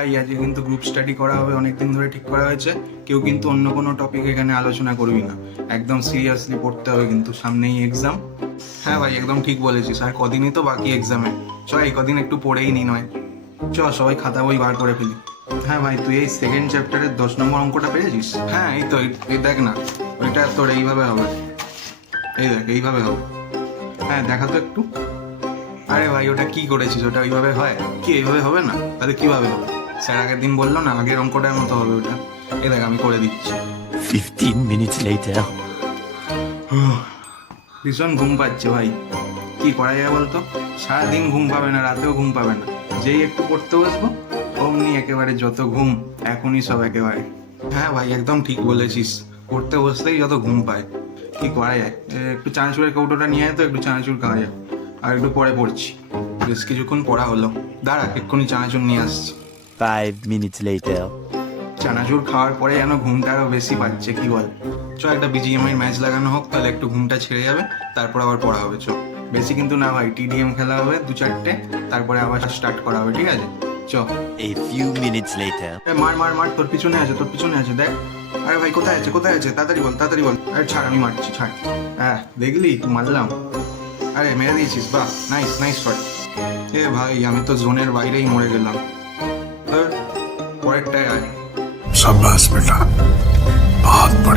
ভাই আজকে কিন্তু গ্রুপ স্টাডি করা হবে, অনেকদিন ধরে ঠিক করা হয়েছে। কেউ কিন্তু অন্য কোনো টপিক এখানে আলোচনা করবি না, একদম সিরিয়াসলি পড়তে হবে, কিন্তু সামনেই এক্সাম। হ্যাঁ ভাই একদম ঠিক বলেছিস, আর কদিনই তো বাকি এক্সামে। চ এই কদিন একটু পড়েই নি নয়, চ সবাই খাতা বই বার করে ফেলি। হ্যাঁ ভাই তুই এই সেকেন্ড চ্যাপ্টারের 10 নম্বর অঙ্কটা পেয়েছিস? হ্যাঁ এই তো এই দেখ না, ওইটা তোর এইভাবে হবে, এই দেখ এইভাবে হবে। হ্যাঁ দেখা তো একটু। আরে ভাই ওটা কি করেছিস, ওটা ওইভাবে হয় কি? এইভাবে হবে না, তাহলে কিভাবে হবে? স্যার আগের দিন বললো না, আগের অঙ্কটার মতো হবে ওটা। এই দেখ আমি করে দিচ্ছি। 15 minutes later. ভীষণ ঘুম পাচ্ছে ভাই, কি করা যায় বলতো? সারাদিন ঘুম পাবে না, রাতেও ঘুম পাবে না, যেই একটু পড়তে বসবো অমনি একেবারে যত ঘুম, এখনই সব একেবারে। হ্যাঁ ভাই একদম ঠিক বলেছিস, পড়তে বসলেই যত ঘুম পায়। কি করা যায়? একটু চানাচুরের কৌটোটা নিয়ে আয় তো, একটু চানাচুর খাওয়া যায়। আর একটু পরে পড়ছি, বেশ কিছুক্ষণ পড়া হলো, দাঁড়া এক্ষুনি চানাচুর নিয়ে আসছি। 5 minutes later. চানাচুর খাওয়ার পরে যেন ঘুমটা আরো বেশি পাচ্ছে, কি বল? চ একটা বিজিএমআই ম্যাচ লাগানো হোক, তাহলে একটু ঘুমটা ছেড়ে যাবে, তারপর আবার পড়া হবে। চ বেশি কিন্তু না ভাই, টিডিএম খেলা হবে 2-4টে, তারপরে আবার স্টার্ট করা হবে, ঠিক আছে? চ A few minutes later. মার মার মার, তোর পিছনে আছে, তোর পিছনে আছে, দেখ। আরে ভাই কোথায় আছে, কোথায় আছে? তাড়াতাড়ি বল, তাড়াতাড়ি বল। আরে ছাড়, আমি মারছি, ছাড়। হ্যাঁ দেখলি তুই, মারলাম। আরে মেরে দিয়েছিস, বাহ, নাইস নাইস শট। এ ভাই আমি তো জোনের বাইরেই মরে গেলাম। পরেরটায় আয়। शाबाश बेटा, बहुत बढ़िया।